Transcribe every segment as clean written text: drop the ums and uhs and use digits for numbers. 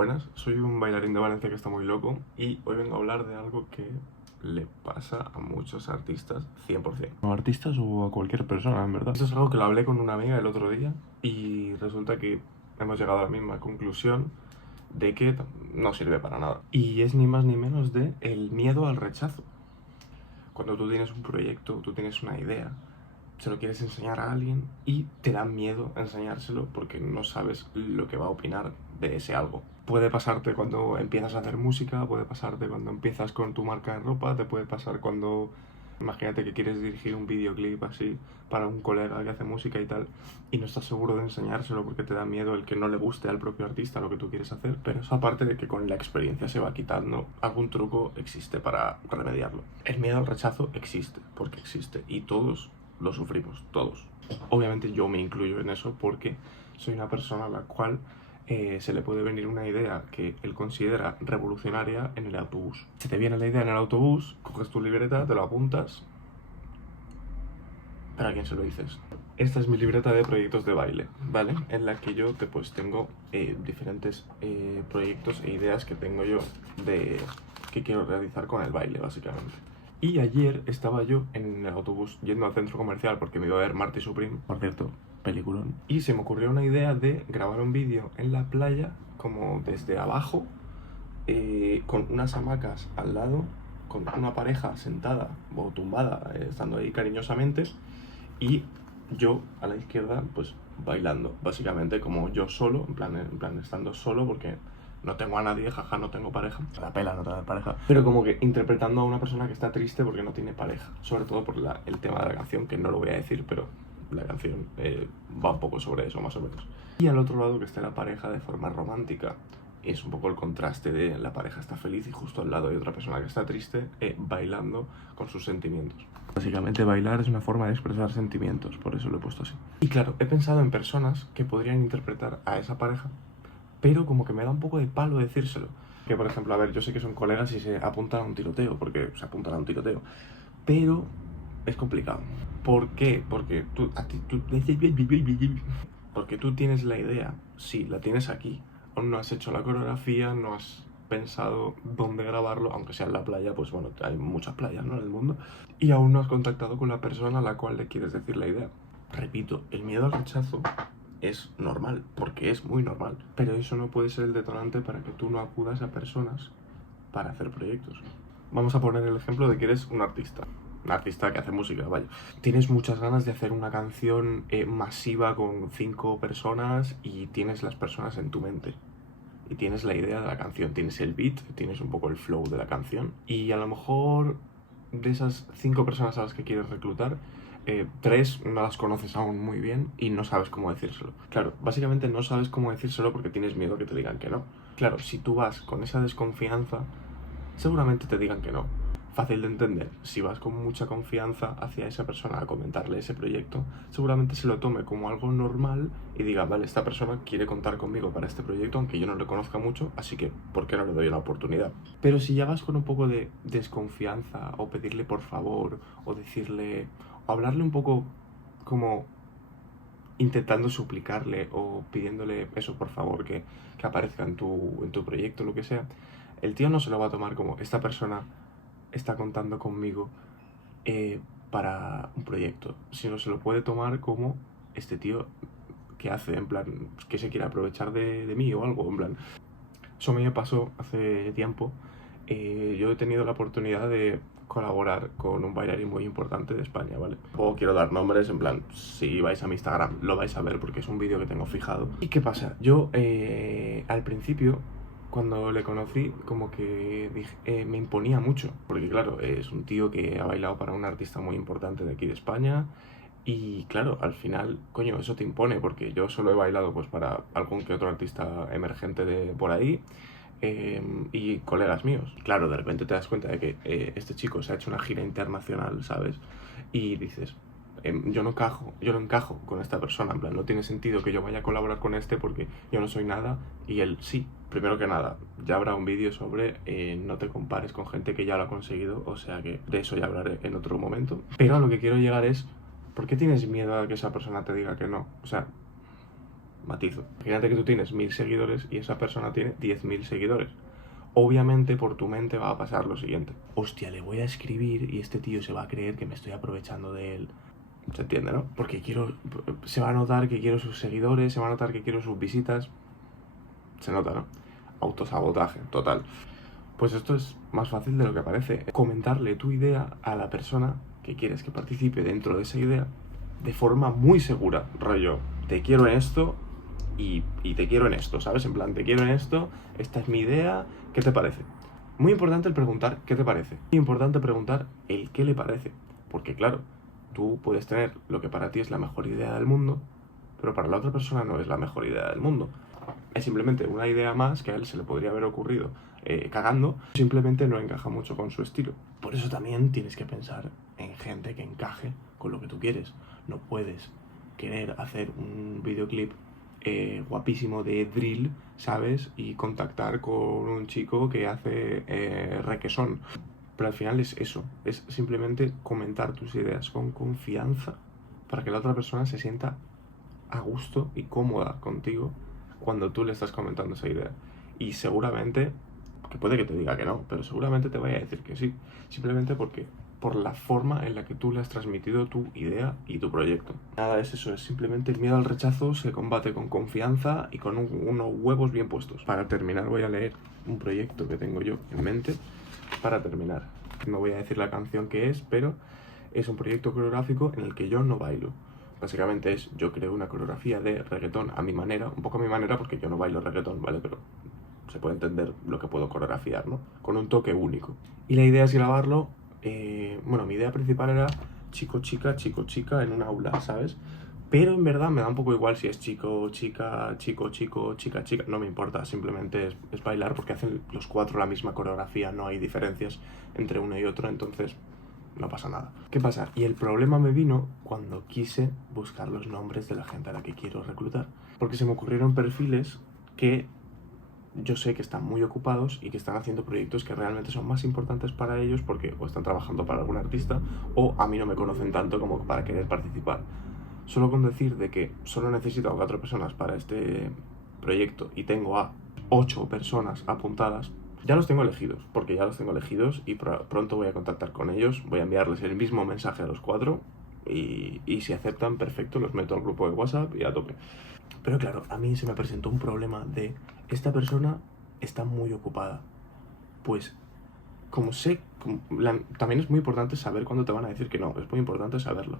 Buenas, soy un bailarín de Valencia que está muy loco y hoy vengo a hablar de algo que le pasa a muchos artistas 100%. A artistas o a cualquier persona, en verdad. Esto es algo que lo hablé con una amiga el otro día y resulta que hemos llegado a la misma conclusión de que no sirve para nada. Y es ni más ni menos de el miedo al rechazo. Cuando tú tienes un proyecto, tú tienes una idea, se lo quieres enseñar a alguien y te da miedo enseñárselo porque no sabes lo que va a opinar de ese algo. Puede pasarte cuando empiezas a hacer música, puede pasarte cuando empiezas con tu marca de ropa, te puede pasar cuando, imagínate que quieres dirigir un videoclip así para un colega que hace música y tal, y no estás seguro de enseñárselo porque te da miedo el que no le guste al propio artista lo que tú quieres hacer. Pero eso, aparte de que con la experiencia se va quitando, algún truco existe para remediarlo. El miedo al rechazo existe, porque existe, y todos lo sufrimos, todos. Obviamente yo me incluyo en eso porque soy una persona a la cual se le puede venir una idea que él considera revolucionaria en el autobús. Se te viene la idea en el autobús, coges tu libreta, te lo apuntas, pero ¿a quién se lo dices? Esta es mi libreta de proyectos de baile, ¿vale? En la que yo tengo diferentes proyectos e ideas que tengo yo de que quiero realizar con el baile, básicamente. Y ayer estaba yo en el autobús yendo al centro comercial porque me iba a ver Marty Supreme, por cierto, peliculón. Y se me ocurrió una idea de grabar un vídeo en la playa, como desde abajo, con unas hamacas al lado, con una pareja sentada o tumbada, estando ahí cariñosamente, y yo a la izquierda, pues bailando, básicamente como yo solo, en plan estando solo porque no tengo a nadie, jaja, no tengo pareja. La pela, no tengo pareja. Pero como que interpretando a una persona que está triste porque no tiene pareja. Sobre todo por el tema de la canción, que no lo voy a decir, pero la canción va un poco sobre eso, más o menos. Y al otro lado que está la pareja de forma romántica. Es un poco el contraste de la pareja está feliz y justo al lado hay otra persona que está triste, bailando con sus sentimientos. Básicamente bailar es una forma de expresar sentimientos, por eso lo he puesto así. Y claro, he pensado en personas que podrían interpretar a esa pareja, pero como que me da un poco de palo decírselo. Que por ejemplo, a ver, yo sé que son colegas y se apuntan a un tiroteo, porque se apuntan a un tiroteo, pero es complicado. ¿Por qué? Porque porque tú tienes la idea, sí, la tienes aquí. Aún no has hecho la coreografía, no has pensado dónde grabarlo, aunque sea en la playa, pues bueno, hay muchas playas, ¿no?, en el mundo. Y aún no has contactado con la persona a la cual le quieres decir la idea. Repito, el miedo al rechazo es normal, porque es muy normal. Pero eso no puede ser el detonante para que tú no acudas a personas para hacer proyectos. Vamos a poner el ejemplo de que eres un artista que hace música, vaya. Tienes muchas ganas de hacer una canción masiva con 5 personas y tienes las personas en tu mente. Y tienes la idea de la canción, tienes el beat, tienes un poco el flow de la canción. Y a lo mejor de esas 5 personas a las que quieres reclutar, 3 no las conoces aún muy bien y no sabes cómo decírselo. Claro, básicamente no sabes cómo decírselo porque tienes miedo que te digan que no. Claro, si tú vas con esa desconfianza, seguramente te digan que no. Fácil de entender. Si vas con mucha confianza hacia esa persona a comentarle ese proyecto, seguramente se lo tome como algo normal y diga, vale, esta persona quiere contar conmigo para este proyecto, aunque yo no le conozca mucho, así que ¿por qué no le doy la oportunidad? Pero si ya vas con un poco de desconfianza, o pedirle por favor, o decirle, o hablarle un poco como intentando suplicarle o pidiéndole eso por favor, que aparezca en tu proyecto, lo que sea, el tío no se lo va a tomar como esta persona está contando conmigo para un proyecto, sino se lo puede tomar como este tío que hace, en plan, que se quiere aprovechar de mí o algo, en plan. Eso me pasó hace tiempo. Yo he tenido la oportunidad de colaborar con un bailarín muy importante de España, ¿vale? Tampoco quiero dar nombres, en plan, si vais a mi Instagram lo vais a ver porque es un vídeo que tengo fijado. ¿Y qué pasa? Yo al principio, cuando le conocí, como que me imponía mucho, porque claro, es un tío que ha bailado para un artista muy importante de aquí de España. Y claro, al final, coño, eso te impone, porque yo solo he bailado pues para algún que otro artista emergente de por ahí, y colegas míos. Claro, de repente te das cuenta de que este chico se ha hecho una gira internacional, ¿sabes? Y dices, yo no encajo con esta persona, en plan, no tiene sentido que yo vaya a colaborar con este porque yo no soy nada y él sí. Primero que nada, ya habrá un vídeo sobre no te compares con gente que ya lo ha conseguido, o sea que de eso ya hablaré en otro momento. Pero a lo que quiero llegar es, ¿por qué tienes miedo a que esa persona te diga que no? O sea, matizo. Imagínate que tú tienes 1000 seguidores y esa persona tiene 10.000 seguidores. Obviamente por tu mente va a pasar lo siguiente. Hostia, le voy a escribir y este tío se va a creer que me estoy aprovechando de él. Se entiende, ¿no? Porque se va a notar que quiero sus seguidores, se va a notar que quiero sus visitas. Se nota, ¿no? Autosabotaje, total. Pues esto es más fácil de lo que parece. Comentarle tu idea a la persona que quieres que participe dentro de esa idea de forma muy segura. Rollo, te quiero en esto y te quiero en esto, ¿sabes? En plan, te quiero en esto, esta es mi idea, ¿qué te parece? Muy importante el preguntar qué te parece. Muy importante preguntar el qué le parece. Porque claro, tú puedes tener lo que para ti es la mejor idea del mundo, pero para la otra persona no es la mejor idea del mundo. Es simplemente una idea más que a él se le podría haber ocurrido cagando, simplemente no encaja mucho con su estilo. Por eso también tienes que pensar en gente que encaje con lo que tú quieres. No puedes querer hacer un videoclip guapísimo de drill, ¿sabes? Y contactar con un chico que hace requesón. Pero al final es eso, es simplemente comentar tus ideas con confianza para que la otra persona se sienta a gusto y cómoda contigo cuando tú le estás comentando esa idea. Y seguramente, que puede que te diga que no, pero seguramente te vaya a decir que sí. Simplemente porque por la forma en la que tú le has transmitido tu idea y tu proyecto. Nada es eso, es simplemente el miedo al rechazo se combate con confianza y con unos huevos bien puestos. Para terminar voy a leer un proyecto que tengo yo en mente. Para terminar, no voy a decir la canción que es, pero es un proyecto coreográfico en el que yo no bailo. Básicamente yo creo una coreografía de reggaetón a mi manera, un poco a mi manera porque yo no bailo reggaetón, ¿vale? Pero se puede entender lo que puedo coreografiar, ¿no? Con un toque único. Y la idea es grabarlo, bueno, mi idea principal era chico, chica en un aula, ¿sabes? Pero en verdad me da un poco igual si es chico, chica, chico, chica, no me importa, simplemente es bailar porque hacen los 4 la misma coreografía, no hay diferencias entre uno y otro, entonces no pasa nada. ¿Qué pasa? Y el problema me vino cuando quise buscar los nombres de la gente a la que quiero reclutar. Porque se me ocurrieron perfiles que yo sé que están muy ocupados y que están haciendo proyectos que realmente son más importantes para ellos porque o están trabajando para algún artista o a mí no me conocen tanto como para querer participar. Solo con decir de que solo necesito a 4 personas para este proyecto y tengo a 8 personas apuntadas, ya los tengo elegidos, porque ya los tengo elegidos y pronto voy a contactar con ellos, voy a enviarles el mismo mensaje a los 4 y si aceptan, perfecto, los meto al grupo de WhatsApp y a tope. Pero claro, a mí se me presentó un problema de esta persona está muy ocupada. Pues como sé, también es muy importante saber cuándo te van a decir que no, es muy importante saberlo.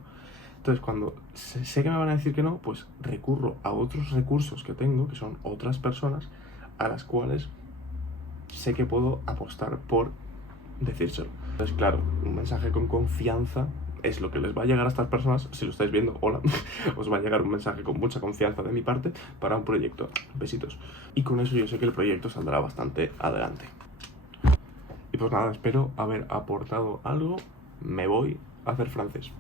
Entonces, cuando sé que me van a decir que no, pues recurro a otros recursos que tengo, que son otras personas, a las cuales sé que puedo apostar por decírselo. Entonces, claro, un mensaje con confianza es lo que les va a llegar a estas personas. Si lo estáis viendo, hola, os va a llegar un mensaje con mucha confianza de mi parte para un proyecto. Besitos. Y con eso yo sé que el proyecto saldrá bastante adelante. Y pues nada, espero haber aportado algo. Me voy a hacer francés.